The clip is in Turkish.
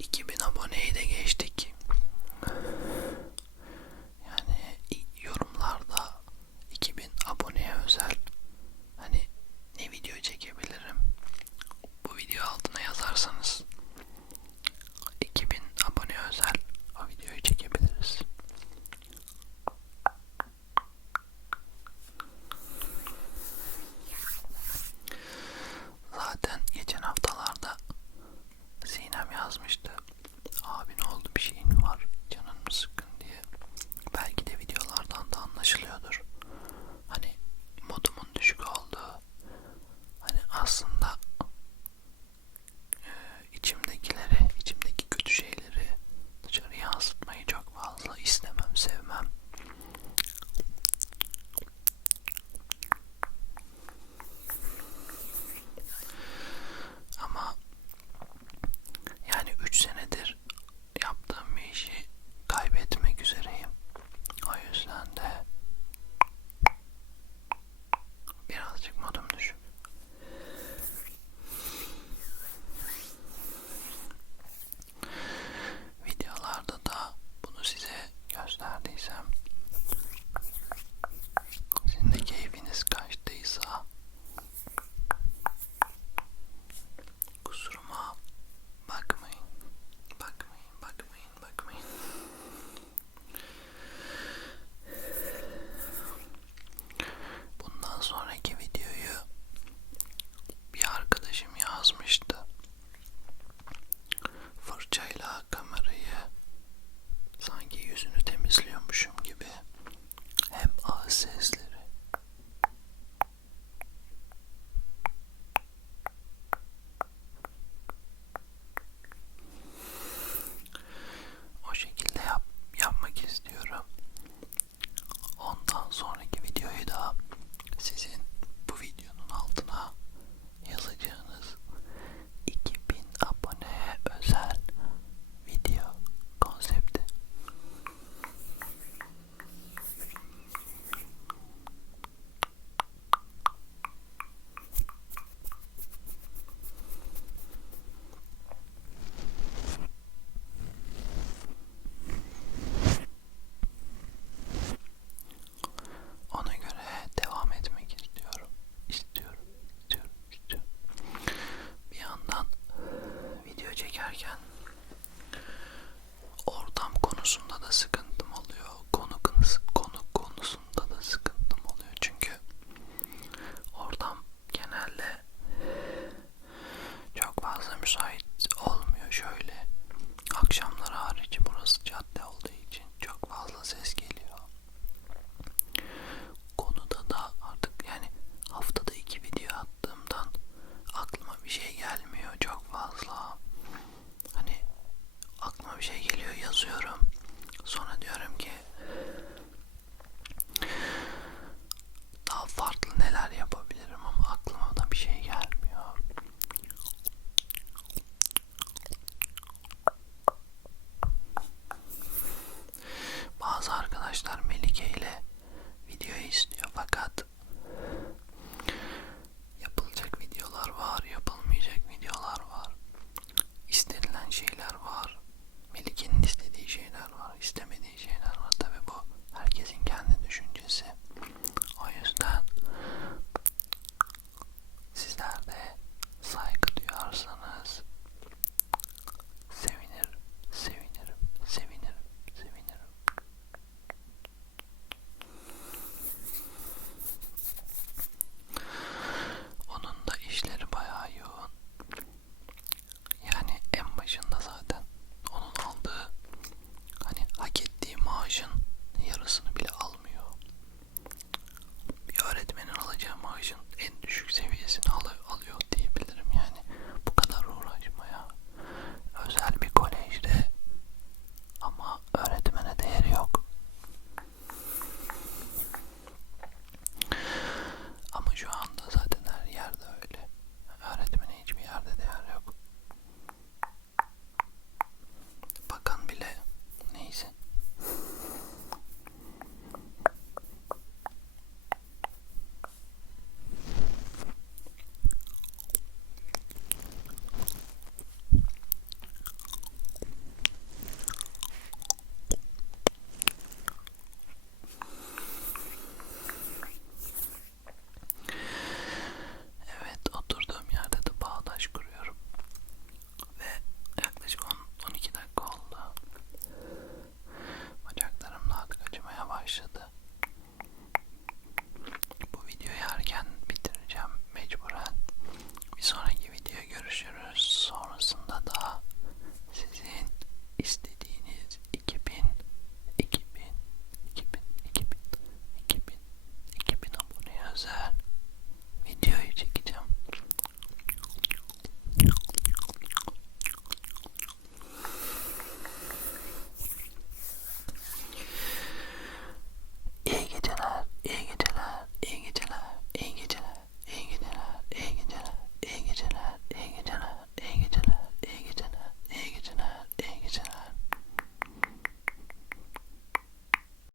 2000 aboneyi de geçtik. Yani yorumlarda 2000 aboneye özel